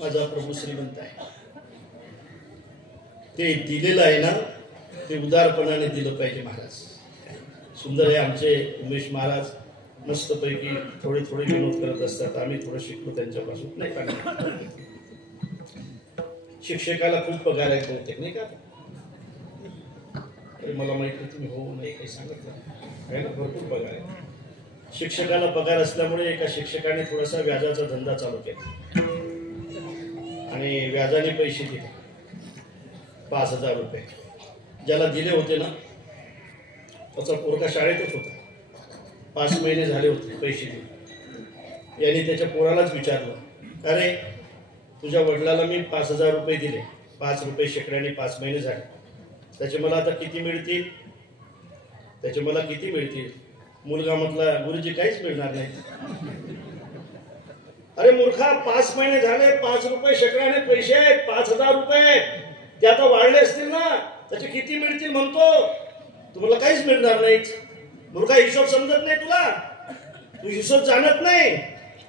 माझा प्रभू श्रीमंत आहे. ते दिलेलं आहे ना, ते उदारपणाने दिलं पाहिजे महाराज. सुंदर आहे आमचे उमेश महाराज, मस्तपैकी थोडे थोडे विनोद करत असतात. आम्ही थोडं शिकलो त्यांच्यापासून, नाही का? शिक्षकाला खूप पगार आहे बहुतेक, नाही का? मला माहिती तुम्ही हो नाही काही सांगत नाही ना, भरपूर पगार आहे शिक्षकाला. पगार असल्यामुळे एका शिक्षकाने थोडासा व्याजाचा धंदा चालू केला आणि व्याजाने पैसे दिले 5,000 रुपये. ज्याला दिले होते ना त्याचा पोरगा शाळेतच होता, 5 महिने झाले होते पैसे दिले. याने त्याच्या पोरालाच विचारलं, अरे तुझ्या वडिलाला मी 5,000 रुपये दिले, 5 रुपये शेकड्याने 5 महिने झाले, त्याचे मला आता किती मिळतील? त्याचे मला किती मिळतील? मुलगा म्हटला, गुरुजी काहीच मिळणार नाही. अरे मूर्खा, 5 महिने झाले, 5 रुपये शेकड्याने पैसे आहेत, 5,000 रुपये ते आता वाढले असतील ना, त्याचे किती मिळतील म्हणतो. तुम्हाला काहीच मिळणार नाही. मूर्खा, हिशोब समजत नाही तुला, तू हिशोब जाणत नाही.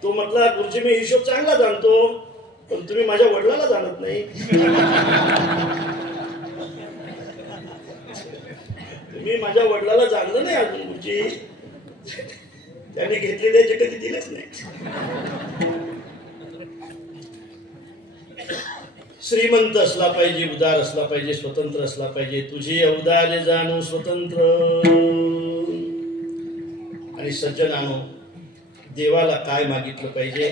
तो म्हटला, गुरुजी मी हिशोब चांगला जाणतो, पण तुम्ही माझ्या वडिलाला जाणत नाही. तुम्ही माझ्या वडिलाला जाणलं नाही अजून गुरुजी. त्याने घेतले त्याचे कधी दिलेच नाही. श्रीमंत असला पाहिजे, उदार असला पाहिजे, स्वतंत्र असला पाहिजे. तुझी अवदार्य जाणू स्वतंत्र. आणि सज्जनानो, देवाला काय मागितलं पाहिजे?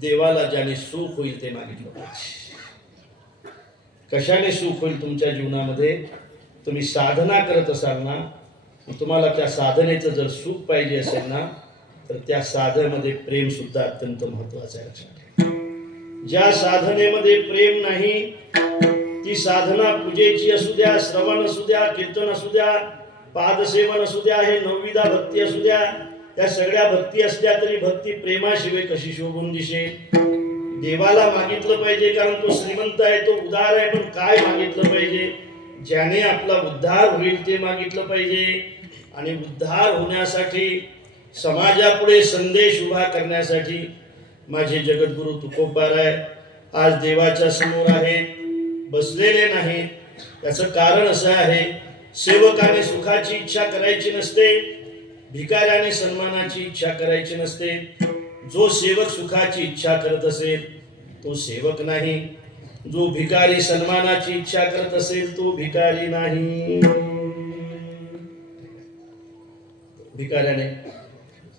देवाला ज्याने सुख होईल ते मागितलं पाहिजे. कशाने सुख होईल तुमच्या जीवनामध्ये? तुम्ही साधना करत असाल ना, तुम्हाला त्या साधनेचं जर सुख पाहिजे असेल ना, तर त्या साधनेमध्ये प्रेम सुद्धा अत्यंत महत्वाचं आहे. लक्षात ठेवा, ज्या साधनेमध्ये प्रेम नाही ती साधना पूजेची असू द्या, श्रवण असू द्या, कीर्तन असू द्या, पादसेवन असू द्या, हे 9विधा भक्ती असू द्या, त्या सगळ्या भक्ती असल्या तरी भक्ती प्रेमाशिवाय कशी शोभून दिसेल? देवाला मागितलं पाहिजे, कारण तो श्रीमंत आहे, तो उदार आहे. पण काय मागितलं पाहिजे? ज्याने आपला उद्धार होईल ते मागितलं पाहिजे. आणि उद्धार होण्यासाठी, समाजापुढे संदेश उभा करण्यासाठी माझे जगद्गुरु तुकोबाराय आज देवाच्या समोर आहेत, बसलेले नाहीत. त्याचं कारण असं आहे, सेवकाने सुखाची इच्छा करायची नसते, भिकाऱ्याने सन्मानाची इच्छा करायची नसते. जो सेवक सुखाची इच्छा करत असेल तो सेवक नाही, जो भिकारी सन्मानाची इच्छा करत असेल तो भिकारी नाही. भिकाऱ्याने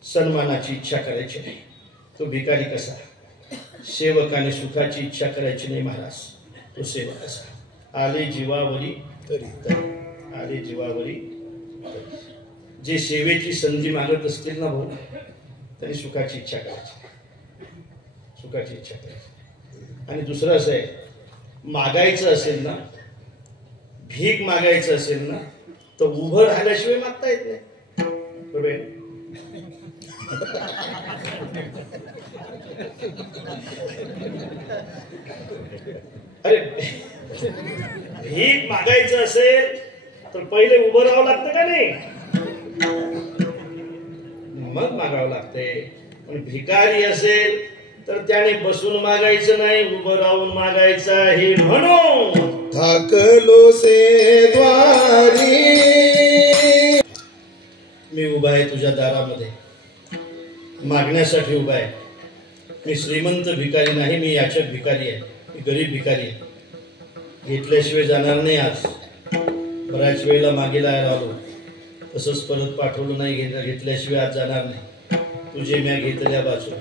सन्मानाची इच्छा करायची नाही, तो भिकारी कसा? सेवकाने सुखाची इच्छा करायची नाही महाराज, तो सेवक कसा? आले जीवावरी तरी, आले जीवावरी तरी. जे सेवेची संधी मागत असतील ना भाऊ, तरी सुखाची इच्छा करायची, सुखाची इच्छा करायची. आणि दुसरं असं आहे, मागायचं असेल ना, भीक मागायचं असेल ना, तर उभं राहिल्याशिवाय मागता येत नाही. बरोबर? अरे भीक मागायचं असेल तर पहिले उभं राहावं लागतं का नाही? मग मागावं लागते. पण भिकारी असेल तर त्याने बसून मागायचं नाही, उभं राहून मागायचं आहे. म्हणून थाकलो से द्वारी, मी उभा आहे तुझ्या दारामध्ये, मागण्यासाठी उभा आहे. मी श्रीमंत भिकारी नाही, मी याचक भिकारी आहे, मी गरीब भिकारी आहे. घेतल्याशिवाय जाणार नाही. आज बऱ्याच वेळेला मागेला आलो, तसंच परत पाठवलं नाही, घेतल्याशिवाय आज जाणार नाही. तुझे म्या घेतल्या बाजू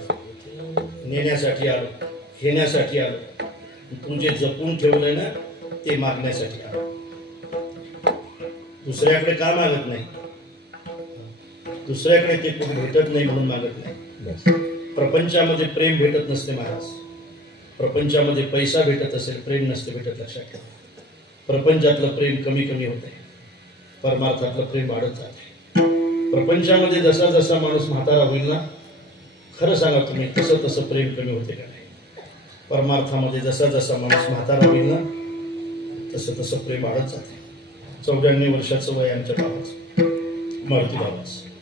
नेण्यासाठी आलो, घेण्यासाठी आलो. तू जे जपून ठेवलंय ना ते मागण्यासाठी आलो. दुसऱ्याकडे का मागत नाही? दुसऱ्याकडे ते खूप भेटत नाही म्हणून मागत नाही. प्रपंचामध्ये प्रेम भेटत नसते महाराज. प्रपंचामध्ये पैसा भेटत असेल, प्रेम नसते भेटत. लक्षात ठेवा, प्रपंचातलं प्रेम कमी कमी होत आहे, परमार्थातलं प्रेम वाढत जाते. प्रपंचामध्ये जसा जसा माणूस म्हातारा होईल ना, खरं सांगा तुम्ही, तसं तसं प्रेम कमी होते का नाही? परमार्थामध्ये जसा जसा माणूस म्हातारा होईल ना, तसं तसं प्रेम वाढत जाते. 94 वर्षाचं वय आमच्या बाबाचं, मारुती बाबाचं.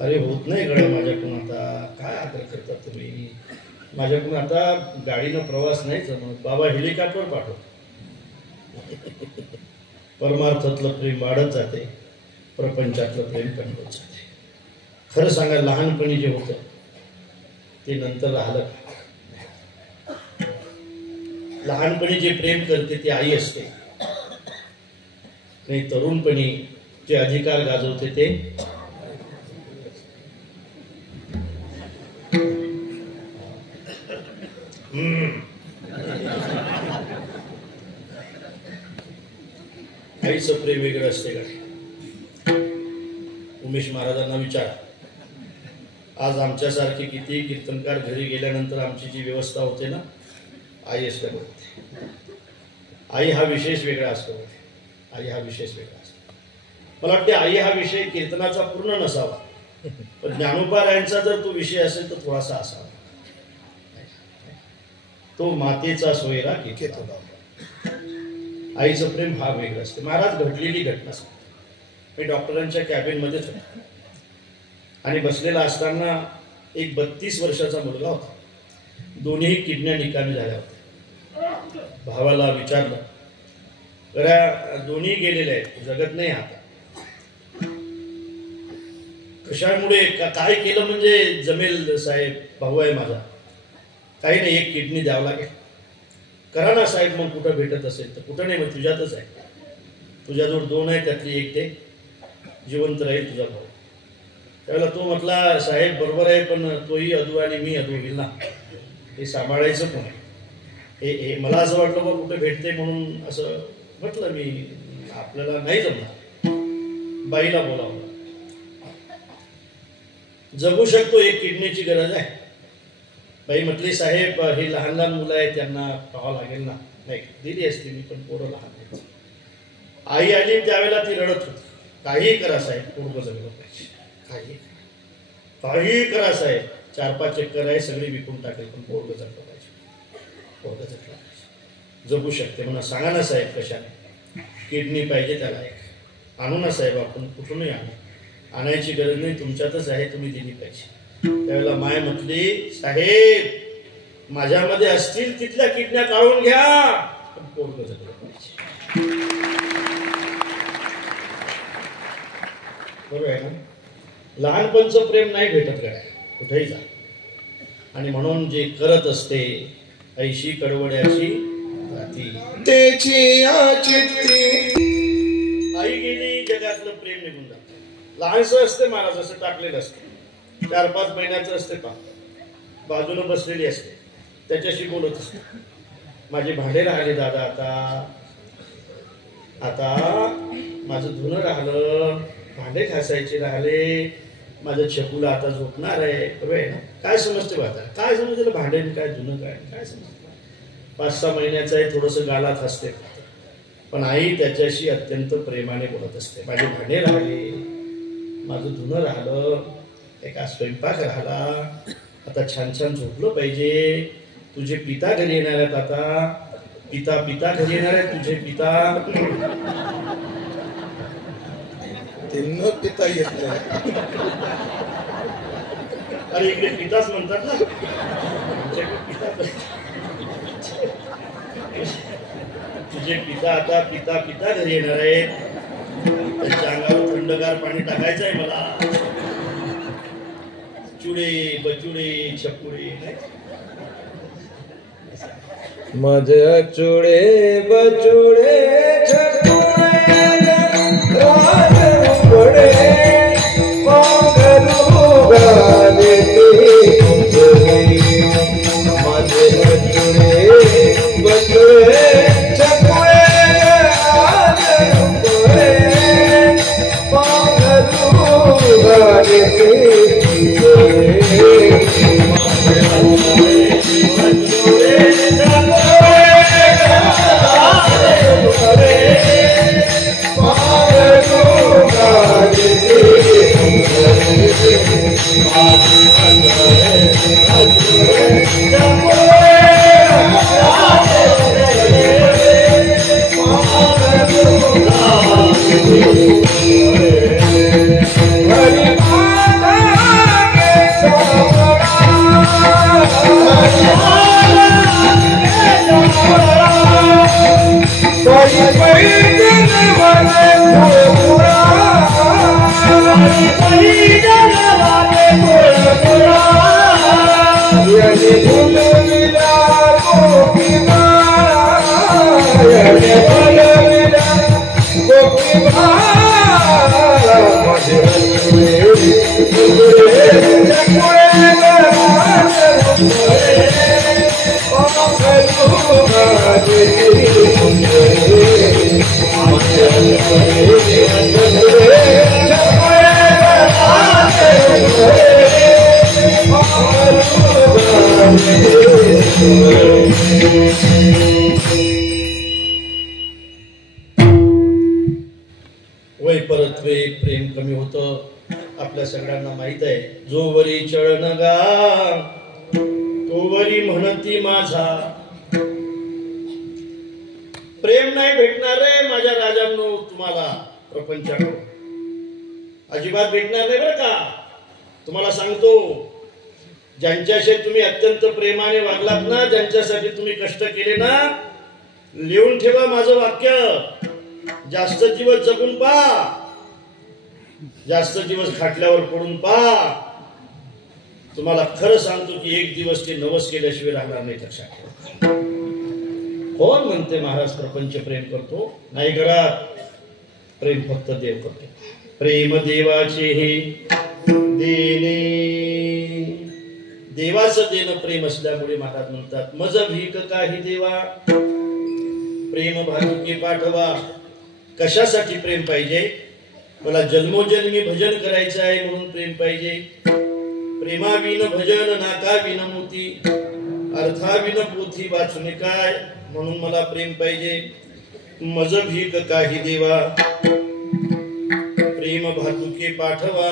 अरे होत नाही गड्या माझ्याकडून, आता काय आदर करतात तुम्ही? माझ्याकडून आता गाडीनं प्रवास नाही जमत, बाबा हेलिकॉप्टर पाठव. परमार्थातलं प्रेम वाढत जाते, प्रपंचातलं प्रेम कमी होत जाते. खरं सांगा, लहानपणी जे होतं ते नंतर राहिलं का? लहानपणी जे प्रेम करते ती आई असते, आणि तरुणपणी जे अधिकार गाजवते ते आईचं प्रेम वेगळं असते का? उमेश महाराजांना विचार, आज आमच्यासारखे किती कीर्तनकार घरी गेल्यानंतर आमची जी व्यवस्था होते ना, आई असल्या बघते. आई हा विशेष वेगळा असतो. आई हा विशेष वेगळा असतो. मला वाटते आई हा विषय कीर्तनाचा पूर्ण नसावा, पण ज्ञानोबारायांचा जर तो विषय असेल तर थोडासा असावा. तो मातेचा सोयरा घेतो. आईचं प्रेम फार वेगळं असते. महाराज, घडलेली घटना सांगतो. मी डॉक्टरांच्या कॅबिनमध्येच होतो आणि बसलेला असताना एक 32 वर्षाचा मुलगा होता. दोन्ही किडन्या निकामी झाल्या होत्या. भावाला विचारलं, बऱ्या दोन्ही गेलेले आहेत, जगत नाही आता, कशामुळे काय केलं म्हणजे जमेल साहेब, भाऊ आहे माझा, काही नाही, एक किडनी द्यावं लागेल. करा ना साहेब, मग कुठं भेटत असेल तर. कुठं नाही, मग तुझ्यातच आहे, तुझ्याजवळ 2 आहे, त्यातली एक ते जिवंत राहील तुझा भाऊ. त्यावेळेला तो म्हटला, साहेब बरोबर आहे, पण तोही अधू आणि मी अधू होईल ना, हे सांभाळायचं कोण आहे? हे मला असं वाटलं बा कुठे भेटते म्हणून असं म्हटलं मी, आपल्याला नाही जमणार, बाईला बोलावं. जगू शकतो, एक किडनीची गरज आहे. बाई म्हटली, साहेब हे लहान लहान मुलं आहेत, त्यांना पाहावं लागेल ना. नाही, दिली असती मी, पण पोरं लहान आहेत. आई आली त्यावेळेला ती रडत होती. काही करा साहेब, पोरगं जगलं पाहिजे, काही करा साहेब, 4-5 चक्कर आहे, सगळी विकून टाकेल, पण पोरगं जगलं पाहिजे, पोरगं जगलं पाहिजे. जगू शकते म्हणा. सांगा ना साहेब कशाने? किडनी पाहिजे त्याला एक. आणू ना साहेब, आपण कुठूनही आणू, आणायची गरज नाही, तुमच्यातच आहे, तुम्ही दिली पाहिजे. त्यावेळेला माय म्हटली, साहेब माझ्यामध्ये असतील तिथल्या किडन्या काढून घ्या, पण पोरगं जगलं पाहिजे. बरोबर आहे ना? लहानपणचं प्रेम नाही भेटत काय, कुठेही जा. आणि म्हणून जे करत असते ऐशी कडवड्याची राती त्याची चित्ती. आई गेली, जगातलं प्रेम निघून जातं. लहानसं असते महाराज, असं टाकलेलं असतं, 4-5 महिन्याचं असते, पा बाजूला बसलेली असते, त्याच्याशी बोलत असते. माझे भांडे राहिले दादा, आता माझं धुणं राहिलं, भांडे घासायचे राहिले, माझं छकुला आता झोपणार आहे. बरोबर आहे ना? काय समजते बाता, काय समजलं भांडे काय धुणं काय समजतं? 5-6 महिन्याचं आहे, थोडंसं गालात असते, पण आई त्याच्याशी अत्यंत प्रेमाने बोलत असते. माझे भांडे राहिले, माझं धुणं राहिलं, एका स्वयंपाक राहिला, आता छान छान झोपलं पाहिजे. तुझे पिता घरी येणार आहेत, आता पिता घरी येणार आहेत, तुझे पिता. ते न पिता येत नाही. अरे इकडे पिताच म्हणतात ना, तुझे पिता आता पिता घरी येणार आहेत, त्यांच्या अंगावर थंडगार पाणी टाकायचं आहे मला. चुडे बचुडे छपुडे, माझे चुडे बचुडे छपुडे वय परत्वे प्रेम कमी होतं आपल्या सगळ्यांना माहित आहे. जो वरी चळण गा तो वरी म्हणती माझा. प्रेम नाही भेटणार रे माझ्या राजांनो तुम्हाला प्रपंचाकडून, अजिबात भेटणार नाही बरं का. तुम्हाला सांगतो, ज्यांच्याशी तुम्ही अत्यंत प्रेमाने वागलात ना, ज्यांच्यासाठी तुम्ही कष्ट केले ना, लिहून ठेवा माझं वाक्य. जास्त दिवस जगून पहा, जास्त दिवस खाटल्यावर पडून पहा. तुम्हाला खरं सांगतो की एक दिवस ते नवस केल्याशिवाय राहणार नाही. लक्षात ठेवा. कोण म्हणते महाराज प्रपंच प्रेम करतो? नाही करत. प्रेम फक्त देव करतो. प्रेम देवाचे हे देणे, देवाचं देणं प्रेम असल्यामुळे महाराज म्हणतात मज भीक काही देवा प्रेम भातुके पाठवा. कशासाठी प्रेम पाहिजे? मला जन्मोजन्मी भजन करायचं आहे म्हणून प्रेम पाहिजे. प्रेमाविन भजन नाकाविन मोती, अर्थाविन पोथी वाचणे काय, म्हणून मला प्रेम पाहिजे. मज भीक काही देवा प्रेम भातुके पाठवा.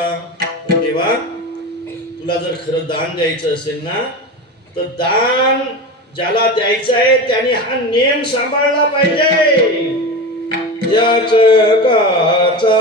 देवा तुला जर खरं दान द्यायचं असेल ना, तर दान ज्याला द्यायचं आहे त्याने हा नेम सांभाळला पाहिजे. याच काचा